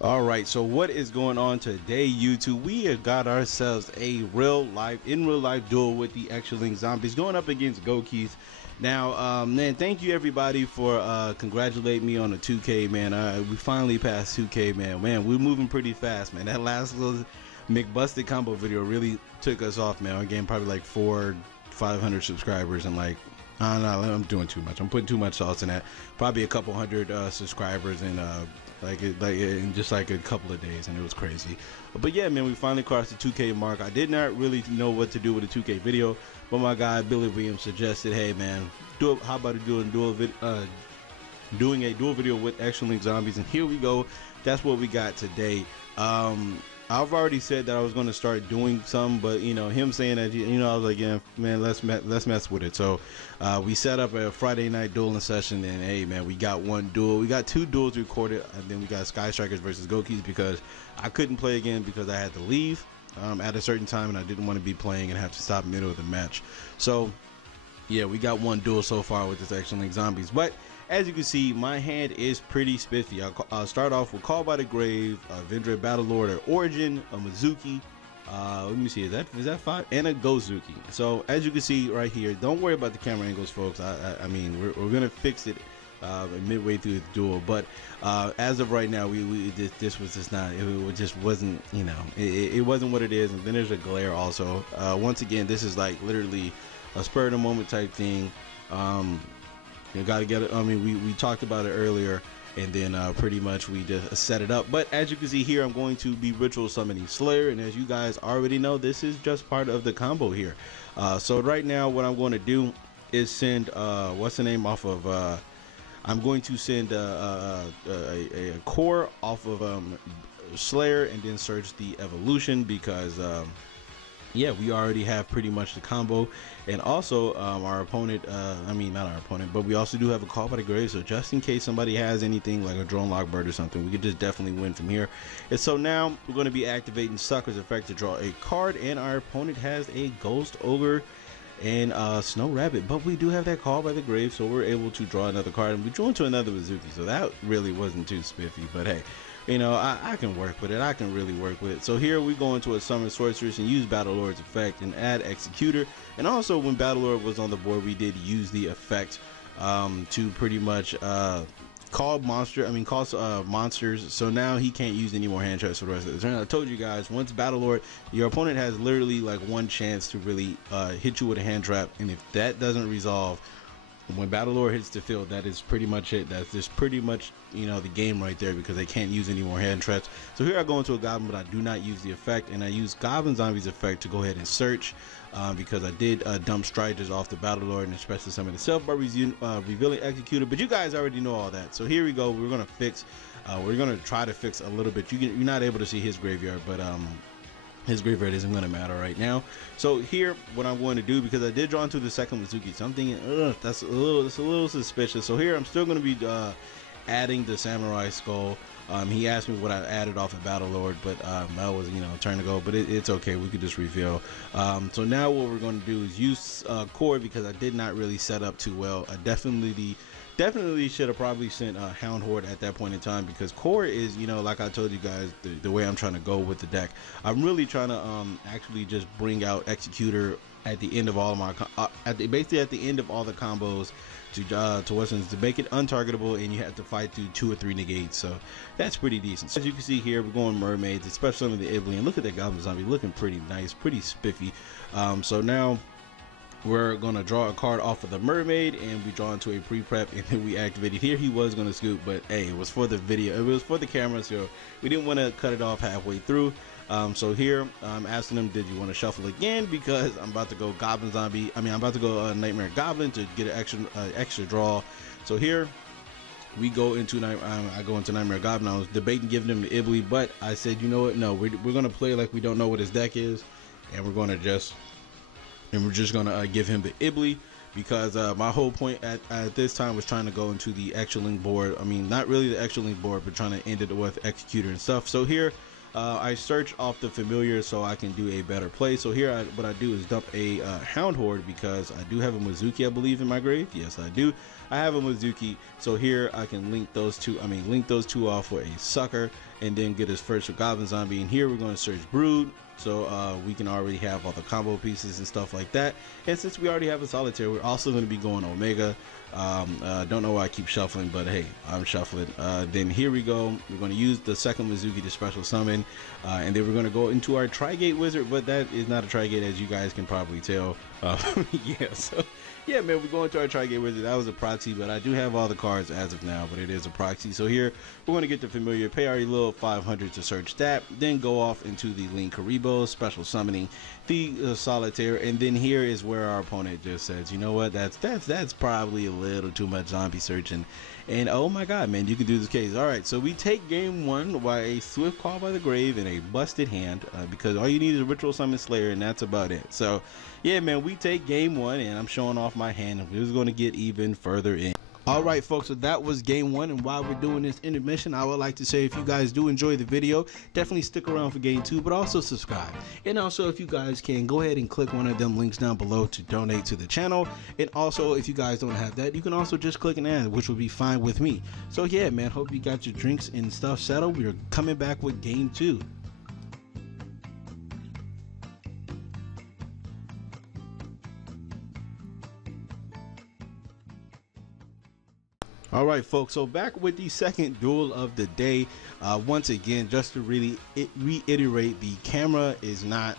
All right, so what is going on today, YouTube? We have got ourselves a in real life duel with the X-Link Zombies going up against Gouki. Now, man, thank you everybody for congratulating me on the 2K, man. We finally passed 2K, man. We're moving pretty fast, man. That last little McBusted combo video really took us off, man. We're getting probably like 500 subscribers and like, I don't know, I'm doing too much. I'm putting too much sauce in that. Probably a couple hundred subscribers and in just like a couple of days, and it was crazy. But yeah, man, we finally crossed the 2K mark. I did not really know what to do with a 2K video, but my guy Billy Williams suggested, hey man, how about doing a duel video with X-Link Zombies, and here we go. That's what we got today. I've already said that I was going to start doing some, but you know, him saying that, you know, I was like, yeah, man, let's mess with it. So we set up a Friday night dueling session, and hey, man, we got one duel. We got two duels recorded, and then we got Sky Strikers versus Gouki because I couldn't play again because I had to leave at a certain time, and I didn't want to be playing and have to stop in the middle of the match. So yeah, we got one duel so far with this X-Link Zombies, but as you can see, my hand is pretty spiffy. I'll start off with Call by the Grave, Vendra Battlelord at Origin, a Mizuki. Let me see, is that 5? And a Gouki. So as you can see right here, don't worry about the camera angles, folks. I mean, we're gonna fix it midway through the duel. But as of right now, this was just not. It just wasn't. You know, it wasn't what it is. And then there's a glare also. Once again, this is like literally a spur of the moment type thing. You gotta get it. I mean, we talked about it earlier, and then pretty much we just set it up. But as you can see here, I'm going to be ritual summoning Slayer, and as you guys already know, this is just part of the combo here. So right now, what I'm going to do is send what's the name off of. I'm going to send a core off of Slayer, and then search the evolution because. Yeah, we already have pretty much the combo, and also our opponent, I mean not our opponent, but we also do have a Call by the Grave, so just in case somebody has anything like a Drone Lock Bird or something, we could just definitely win from here. And so now we're going to be activating Sucker's effect to draw a card, and our opponent has a Ghost Ogre and Snow Rabbit, but we do have that Call by the Grave, so we're able to draw another card, and we drew into another Mizuki, so that really wasn't too spiffy, but hey. You know, I can work with it. I can really work with it. So here we go into a Summon Sorceress and use Battlelord's effect and add Executor. And also when Battlelord was on the board, we did use the effect to pretty much call monsters. So now he can't use any more hand traps for the rest of the turn. I told you guys, once Battlelord, your opponent has literally like one chance to really hit you with a hand trap. And if that doesn't resolve, when Battlelord hits the field, that is pretty much it. That's just pretty much, you know, the game right there, because they can't use any more hand traps. So here I go into a Goblin, but I do not use the effect, and I use Goblin Zombie's effect to go ahead and search, because I did dump Striders off the Battlelord and especially some of the self by revealing Executor, but you guys already know all that. So here we go. We're gonna fix. We're gonna try to fix a little bit. You're not able to see his graveyard, but his graveyard isn't going to matter right now. So here, what I'm going to do, because I did draw into the second Mizuki, so I'm thinking, that's a little suspicious. So here, I'm still going to be adding the Samurai Skull. He asked me what I added off of Battlelord, but that was, you know, turn to go. But it's okay. We could just reveal. So now what we're going to do is use Core, because I did not really set up too well. I definitely should have probably sent Hound Horde at that point in time, because Core is, you know, like I told you guys, the way I'm trying to go with the deck. I'm really trying to actually just bring out Executor at the end of all of my basically at the end of all the combos to make it untargetable, and you have to fight through 2 or 3 negates. So that's pretty decent. So as you can see here, we're going mermaids, especially on the Ibli, and look at that Goblin Zombie looking pretty nice, pretty spiffy. So now we're gonna draw a card off of the mermaid, and we draw into a pre-prep, and then we activate it. Here he was gonna scoop, but hey, it was for the video, it was for the camera, so we didn't want to cut it off halfway through. So here I'm asking him, did you want to shuffle again, because I'm about to go Goblin Zombie, I'm about to go Nightmare Goblin to get an extra draw. So here we go into I go into Nightmare Goblin. I was debating giving him the Ibli, but I said, you know what, no, we're gonna play like we don't know what his deck is, and we're just gonna give him the Ibli, because my whole point at this time was trying to go into the X-Link board. I mean, not really the X-Link board, but trying to end it with Executor and stuff. So here I search off the familiar so I can do a better play. So here what I do is dump a Hound Horde, because I do have a Mizuki, I believe, in my grave. Yes, I do. I have a Mizuki, so here I can link those two. Link those two off for a sucker, and then get his first Goblin Zombie. And here we're going to search Brood, so we can already have all the combo pieces and stuff like that. And since we already have a Solitaire, we're also going to be going Omega. Don't know why I keep shuffling, but hey, I'm shuffling. Then here we go. We're going to use the second Mizuki to special summon, and then we're going to go into our Tri-Gate Wizard, but that is not a Tri-Gate, as you guys can probably tell. Yeah, so yeah, man, we're going to our Tri-Gate Wizard. That was a proxy, but I do have all the cards as of now, but it is a proxy. So here we're going to get the familiar, pay our little 500 to search that, then go off into the Link Karibo, special summoning the Solitaire, and then here is where our opponent just says, you know what, that's probably a little too much zombie searching, and oh my god, man, you can do this case. All right, so we take game one by a Swift Call by the Grave and a busted hand, because all you need is a Ritual Summon Slayer, and that's about it. So yeah, man, we take game one, and I'm showing off my hand, and we're just going to get even further in. All right, folks, so that was game one, and while we're doing this intermission, I would like to say, if you guys do enjoy the video, definitely stick around for game two, but also subscribe. And also, if you guys can, go ahead and click one of them links down below to donate to the channel. And also, if you guys don't have that, you can also just click an ad, which will be fine with me. So yeah, man, hope you got your drinks and stuff settled. We're coming back with game two. All right, folks, so back with the second duel of the day. Once again, just to really reiterate, the camera is not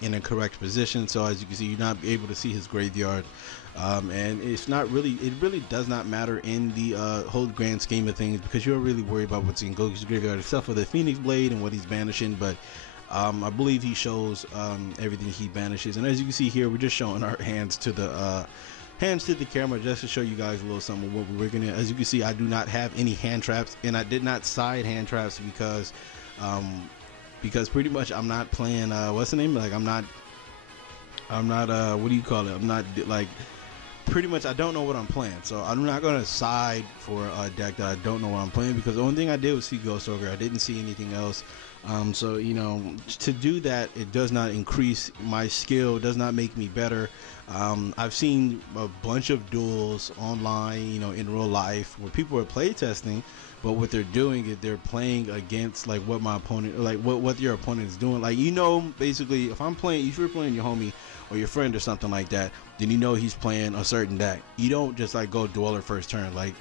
in a correct position, so as you can see, you're not able to see his graveyard, and it's not really, it really does not matter in the whole grand scheme of things, because you're really worried about what's in Gouki's graveyard except for the Phoenix Blade and what he's banishing. But I believe he shows everything he banishes, and as you can see here, we're just showing our hands to the camera just to show you guys a little something what we're gonna. As you can see, I do not have any hand traps, and I did not side hand traps because pretty much I'm not playing what's the name, like I'm not what do you call it, I'm not, like, pretty much I don't know what I'm playing, so I'm not gonna side for a deck that I don't know what I'm playing, because the only thing I did was see Ghost Ogre. I didn't see anything else. So you know, to do that, it does not increase my skill, does not make me better. I've seen a bunch of duels online, you know, in real life, where people are playtesting, but what they're doing is they're playing against like what my opponent, like what your opponent is doing. Like, you know, basically, if you're playing your homie or your friend or something like that, then you know he's playing a certain deck. You don't just like go Dueler first turn. Like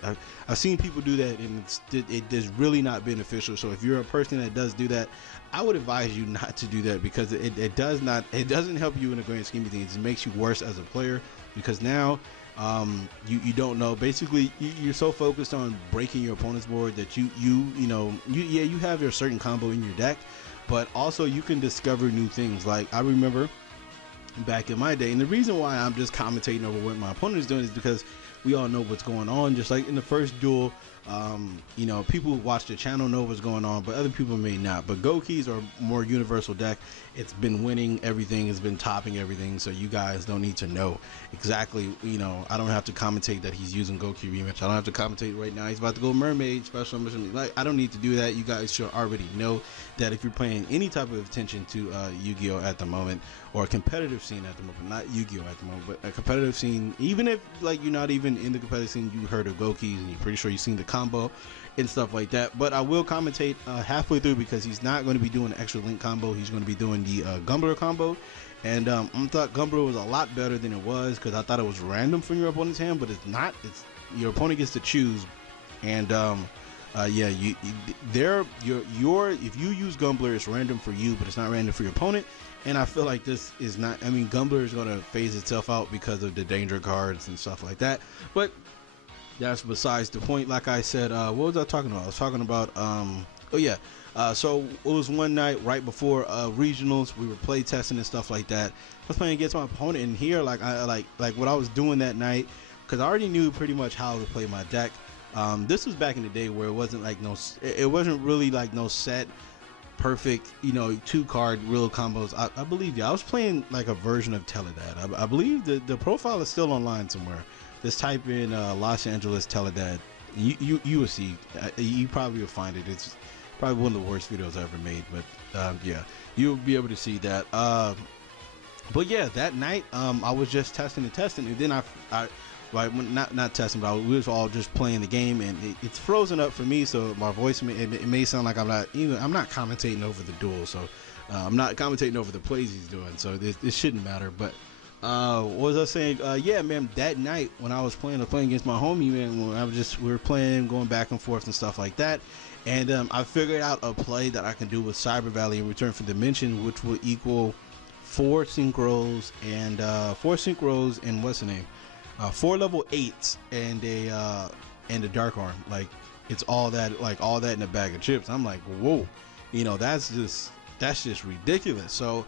I've seen people do that, and it is really not beneficial. So if you're a person that does do that, I would advise you not to do that, because it doesn't help you in the grand scheme of things. It makes you worse as a player, because now you don't know, basically you're so focused on breaking your opponent's board that you have your certain combo in your deck, but also you can discover new things. Like I remember back in my day, and the reason why I'm just commentating over what my opponent is doing is because we all know what's going on. Just like in the first duel, you know, people who watch the channel know what's going on, but other people may not. But Gouki's are more universal deck. It's been winning everything, it's been topping everything, so you guys don't need to know exactly, you know, I don't have to commentate that he's using Gouki rematch. I don't have to commentate right now he's about to go Mermaid special mission. Like, I don't need to do that. You guys should already know that if you're paying any type of attention to Yu-Gi-Oh at the moment, or a competitive scene at the moment, not Yu-Gi-Oh at the moment, but a competitive scene, even if like you're not even in the competitive scene, you heard of Gouki's and you're pretty sure you've seen the combo and stuff like that. But I will commentate halfway through, because he's not going to be doing an extra link combo. He's going to be doing the Gumbler combo, and I thought Gumbler was a lot better than it was, because I thought it was random from your opponent's hand, but it's not. It's your opponent gets to choose, and yeah, if you use Gumbler, it's random for you, but it's not random for your opponent. And I feel like this is not, I mean, Gumbler is going to phase itself out because of the danger cards and stuff like that, but that's besides the point. Like I said, what was I talking about? I was talking about, oh yeah, so it was one night right before regionals. We were play testing and stuff like that. I was playing against my opponent, and here, like what I was doing that night, because I already knew pretty much how to play my deck. This was back in the day where it wasn't like it wasn't really like no set perfect, you know, 2-card real combos. I believe you. I was playing like a version of Teledad. I believe the profile is still online somewhere. Just type in Los Angeles Teledad. You will see. You probably will find it. It's probably one of the worst videos I ever made, but yeah, you'll be able to see that. But yeah, that night I was just testing, and then Like not testing, but we was all just playing the game, and it's frozen up for me. So my voice it may sound like I'm not commentating over the duel. So I'm not commentating over the plays he's doing. So this shouldn't matter. But what was I saying? Yeah, man. That night when I was playing against my homie, man, when we were playing, going back and forth and stuff like that. And I figured out a play that I can do with Cyber Valley in return for Dimension, which will equal 4 synchros and what's the name? 4 level 8s and a dark arm. Like it's all that in a bag of chips. I'm like, whoa, that's just ridiculous. So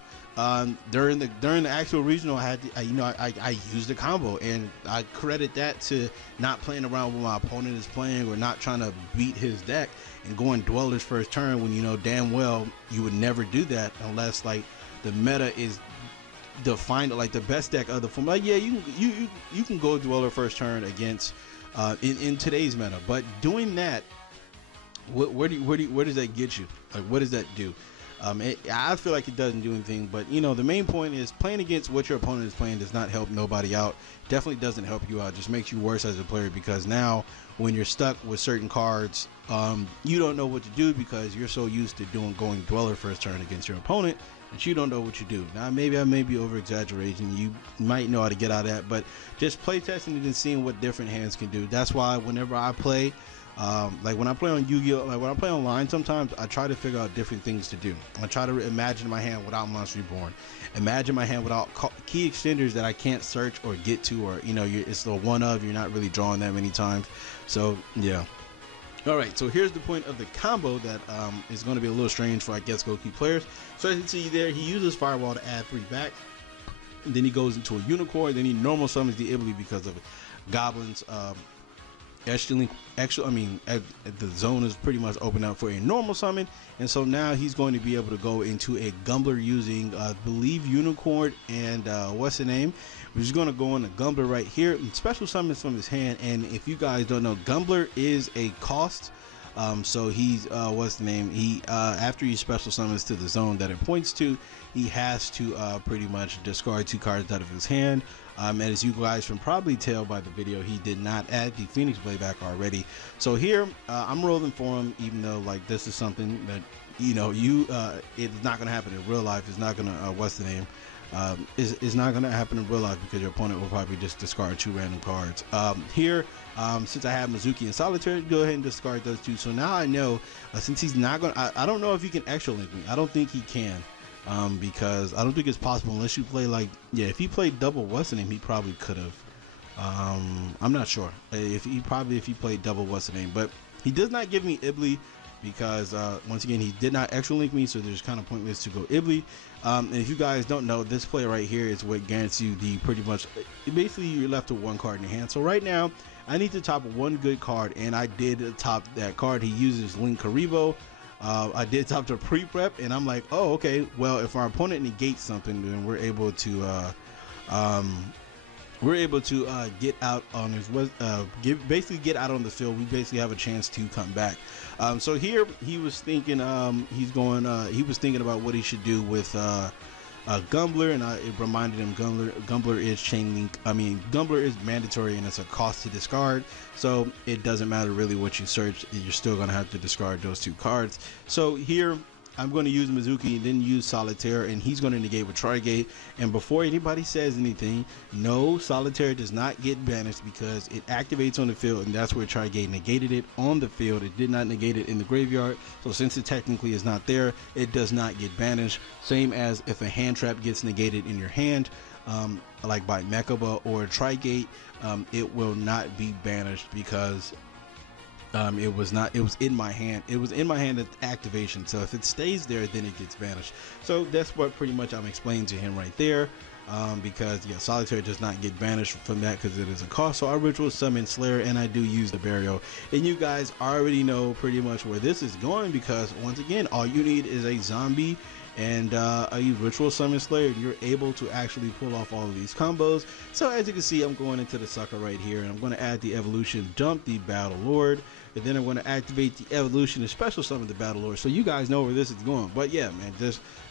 during the actual regional, I used the combo, and I credit that to not playing around with my opponent is playing, or not trying to beat his deck and going Dweller's first turn when damn well you would never do that unless like the meta is defined like the best deck of the form. Like yeah, you can go Dweller first turn against in today's meta, but doing that, where does that get you? Like what does that do? I feel like it doesn't do anything, but the main point is playing against what your opponent is playing does not help nobody out. Definitely doesn't help you out. Just makes you worse as a player, because now when you're stuck with certain cards, you don't know what to do because you're so used to going Dweller first turn against your opponent that you don't know what you do. Now maybe I may be over exaggerating. You might know how to get out of that, but just play testing it and seeing what different hands can do. That's why whenever I play, like when I play on YuGiOh, like when I play online, sometimes I try to figure out different things to do. I try to imagine my hand without Monster Reborn, imagine my hand without key extenders that I can't search or get to, or it's the one of, you're not really drawing that many times. So yeah. All right, so here's the point of the combo that is going to be a little strange for, I guess, Gouki players. So as you can see there, he uses Firewall to add 3 back, and then he goes into a Unicorn, then he normal summons the Ibly because of Goblins. The zone is pretty much open up for a normal summon, and so now he's going to be able to go into a Gumbler using I believe Unicorn and what's the name. We're just going to go on a Gumbler right here and special summons from his hand. And if you guys don't know, Gumbler is a cost, so he's what's the name, he after he special summons to the zone that it points to, he has to pretty much discard 2 cards out of his hand. And as you guys can probably tell by the video, he did not add the Phoenix Blade back already. So here I'm rolling for him, even though like this is something that it's not going to happen in real life. It's not going to what's the name, it's not going to happen in real life because your opponent will probably just discard 2 random cards. Here since I have Mizuki and Solitaire, go ahead and discard those 2. So now I know since he's not going to, I don't know if he can extra link me. I don't think he can. Because I don't think it's possible unless you play like, yeah, if he played double what's the name, he probably could have. I'm not sure if he played double what's the name, but he does not give me Ibly because once again he did not extra link me, so there's kind of pointless to go Ibly. And if you guys don't know, this play right here is what guarantees you the pretty much basically you're left with 1 card in your hand. So right now I need to top 1 good card, and I did top that card. He uses Link Karibo. I did top to pre-prep, and I'm like, oh, okay, well, if our opponent negates something, then we're able to get out on his basically get out on the field. We basically have a chance to come back. So here he was thinking he was thinking about what he should do with Gumbler, and it reminded him Gumbler is chain link. I mean, Gumbler is mandatory and it's a cost to discard, so it doesn't matter really what you search, you're still gonna have to discard those 2 cards. So here I'm going to use Mizuki and then use Solitaire, and he's going to negate with Trigate. And before anybody says anything, no, Solitaire does not get banished because it activates on the field, and that's where Trigate negated it on the field. It did not negate it in the graveyard, so since it technically is not there, it does not get banished. Same as if a hand trap gets negated in your hand, like by Mechaba or Trigate, it will not be banished because it was in my hand. It was in my hand at activation, so if it stays there, then it gets banished. So that's what pretty much I'm explaining to him right there, because yeah, Solitaire does not get banished from that because it is a cost. So I ritual summon Slayer, and I do use the burial, and you guys already know pretty much where this is going, because once again, all you need is a zombie and a ritual summon Slayer, and you're able to actually pull off all of these combos. So as you can see, I'm going into the sucker right here, and I'm going to add the evolution, dump the Battle Lord, and then I'm going to activate the evolution and special summon the Battle Lord, so you guys know where this is going. But yeah, man,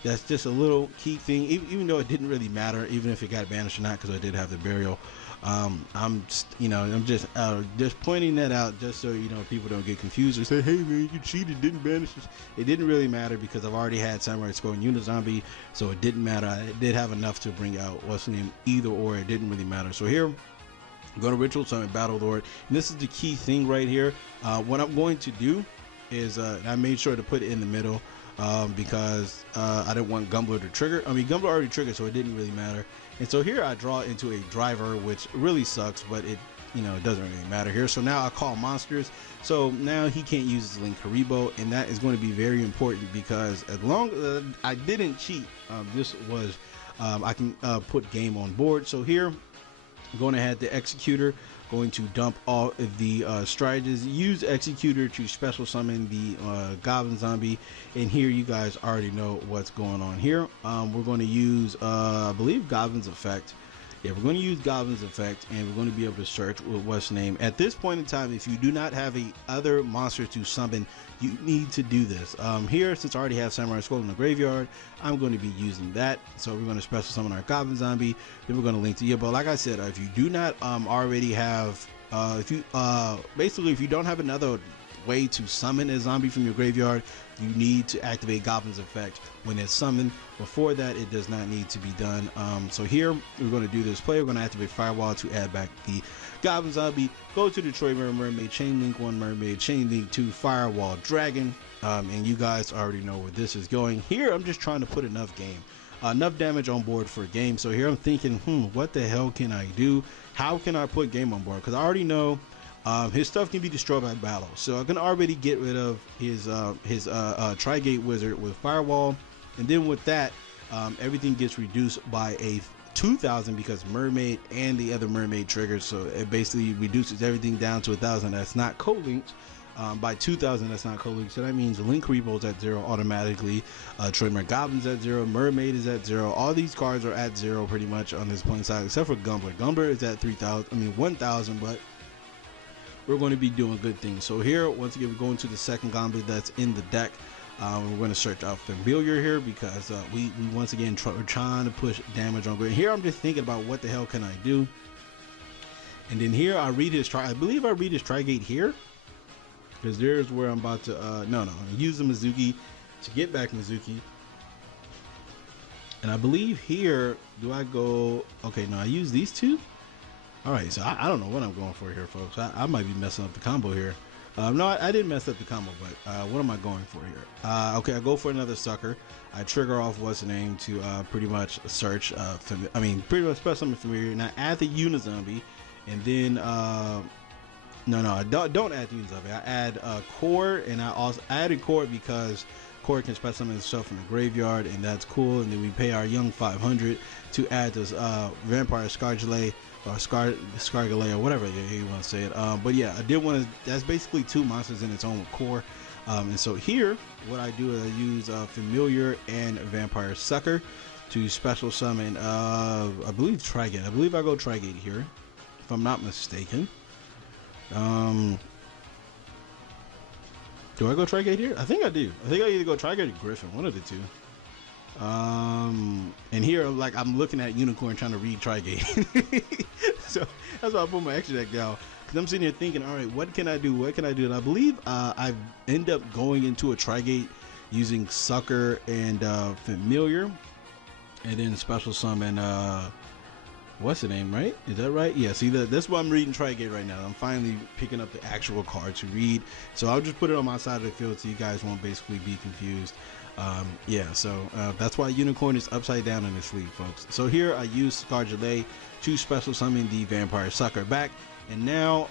that's just a little key thing, even though it didn't really matter, even if it got banished or not, because I did have the burial. I'm just pointing that out just so people don't get confused or say, hey man, you cheated, didn't banish this. It didn't really matter because I've already had Samurai Skull and Unizombie, so it didn't matter. I did have enough to bring out what's the name, either or. It didn't really matter. So here I'm going to Ritual Summon Battle Lord, and this is the key thing right here. What I'm going to do is I made sure to put it in the middle because I didn't want Gumbler to trigger. I mean, Gumbler already triggered, so it didn't really matter. And so here I draw into a driver, which really sucks, but it doesn't really matter here. So now I call monsters. So now he can't use his Link Haribo, and that is going to be very important because as long as I didn't cheat, this was I can put game on board. So here I'm going to have the Executor, going to dump all of the strategies, use Executor to special summon the Goblin Zombie, and here you guys already know what's going on here. We're going to use I believe Goblin's Effect. Yeah, we're going to use Goblin's Effect, and we're going to be able to search with what's name. At this point in time, if you do not have a other monster to summon, you need to do this. Here, since I already have Samurai Skull in the graveyard, I'm going to be using that. So we're going to special summon our Goblin Zombie. Then we're going to link to you. But like I said, if you do not already have, basically if you don't have another way to summon a zombie from your graveyard, you need to activate Goblin's Effect when it's summoned. Before that, it does not need to be done. So here we're going to do this play. We're going to activate Firewall to add back the Goblin Zombie. Go to Detroit Mermaid, Chain Link 1 Mermaid, Chain Link 2 Firewall Dragon, and you guys already know where this is going. Here I'm just trying to put enough damage on board for a game. So here I'm thinking, what the hell can I do? How can I put game on board? Because I already know his stuff can be destroyed by battle, so I can already get rid of his Tri-Gate Wizard with Firewall, and then with that, everything gets reduced by a 2,000 because Mermaid and the other Mermaid triggers. So it basically reduces everything down to 1,000 that's not co-linked. By 2,000 that's not co-linked, so that means Link Haribo's at 0 automatically. Trademark Goblin's at 0, Mermaid is at 0. All these cards are at 0 pretty much on this playing side, except for Gumbler. Gumbler is at 1,000, but we're going to be doing good things. So here, once again, we're going to the second Goblet that's in the deck. We're going to search out Familiar here because we once again we're trying to push damage on grid. Here I'm just thinking about what the hell can I do, and then here I read his I believe I read his Tri-Gate here, because there's where I'm about to use the Mizuki to get back Mizuki. And I believe here, do I go, okay, no, I use these two. All right, so I don't know what I'm going for here, folks. I might be messing up the combo here. No, I didn't mess up the combo, but what am I going for here? Okay, I go for another sucker. I trigger off what's the name to pretty much search, pretty much special summon Familiar. And I add the Unizombie, and then, no, don't add the Unizombie. I add Core, and I also added Core because Core can special summon himself from the graveyard, and that's cool. And then we pay our young 500 to add this Vampire Scargile, or Scargile, or whatever you want to say it. But yeah, I did want to, that's basically two monsters in its own with Core. And so here, what I do is I use Familiar and Vampire Sucker to special summon, I believe Tri-Gate. I believe I go Tri-Gate here, if I'm not mistaken. Do I go Tri-Gate here? I think I do. I think I either go Tri-Gate or Griffin, one of the two. And here, like, I'm looking at Unicorn trying to read Tri-Gate. So that's why I put my extra deck down, because I'm sitting here thinking, all right, what can I do? What can I do? And I believe I end up going into a Tri-Gate using Sucker and Familiar, and then special summon what's the name, right? Is that right? Yeah, see, that's why I'm reading Tri-Gate right now. I'm finally picking up the actual card to read. So I'll just put it on my side of the field so you guys won't basically be confused. Yeah, so that's why Unicorn is upside down in the sleeve, folks. So here I use Scargile to special summon the Vampire Sucker back. And now,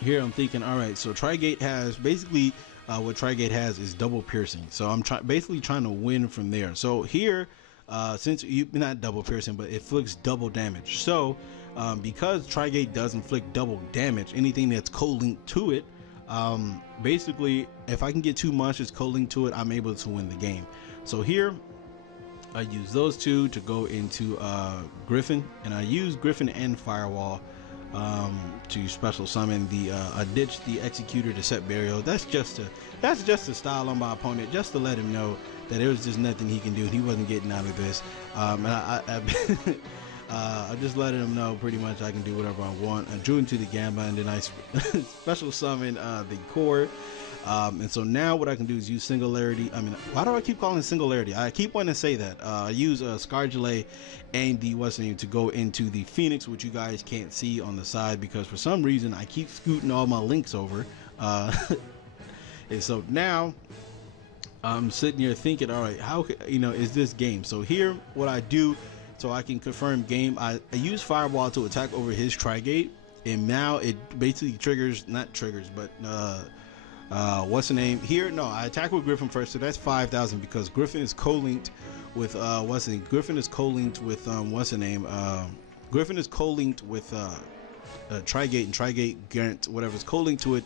here I'm thinking, all right, so Tri-Gate has basically, what Tri-Gate has is double piercing. So I'm basically trying to win from there. So here, since you not double piercing, but it inflicts double damage. So because Tri-Gate does inflict double damage, anything that's co-linked to it, basically if I can get two monsters co-linked to it, I'm able to win the game. So here I use those two to go into Griffin, and I use Griffin and Firewall to special summon the ditch the Executor to set Burial. That's just a style on my opponent, just to let him know that there was just nothing he can do. He wasn't getting out of this. And I just letting them know pretty much I can do whatever I want. I drew into the Gamba, and then I special summon the core. And so now what I can do is use Singularity. I mean, why do I keep calling it Singularity? I keep wanting to say that. I use Scargile and the what's the name to go into the Phoenix, which you guys can't see on the side because for some reason I keep scooting all my links over. And so now I'm sitting here thinking, all right, how is this game? So here, what I do, so I can confirm game. I use Fireball to attack over his Trigate, and now it basically triggers, not triggers, but what's the name here? No, I attack with Griffin first, so that's 5,000 because Griffin is co-linked with what's the name? Griffin is co-linked with what's the name? Griffin is co-linked with Trigate, and Trigate Garant, whatever's co-linked to it,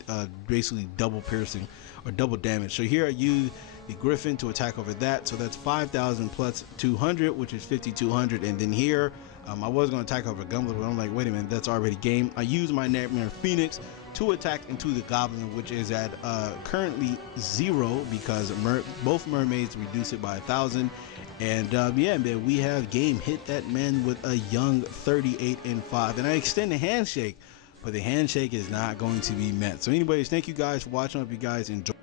basically double piercing or double damage. So here I use the Griffin to attack over that, so that's 5,000 plus 200, which is 5,200. And then here I was going to attack over Gumbler, but I'm like, wait a minute, that's already game. I use my Nightmare Phoenix to attack into the Goblin, which is at currently 0 because both mermaids reduce it by 1,000. And yeah, man, we have game hit that man with a young 38-5. And I extend the handshake, but the handshake is not going to be met. So anyways, thank you guys for watching. I hope you guys enjoy.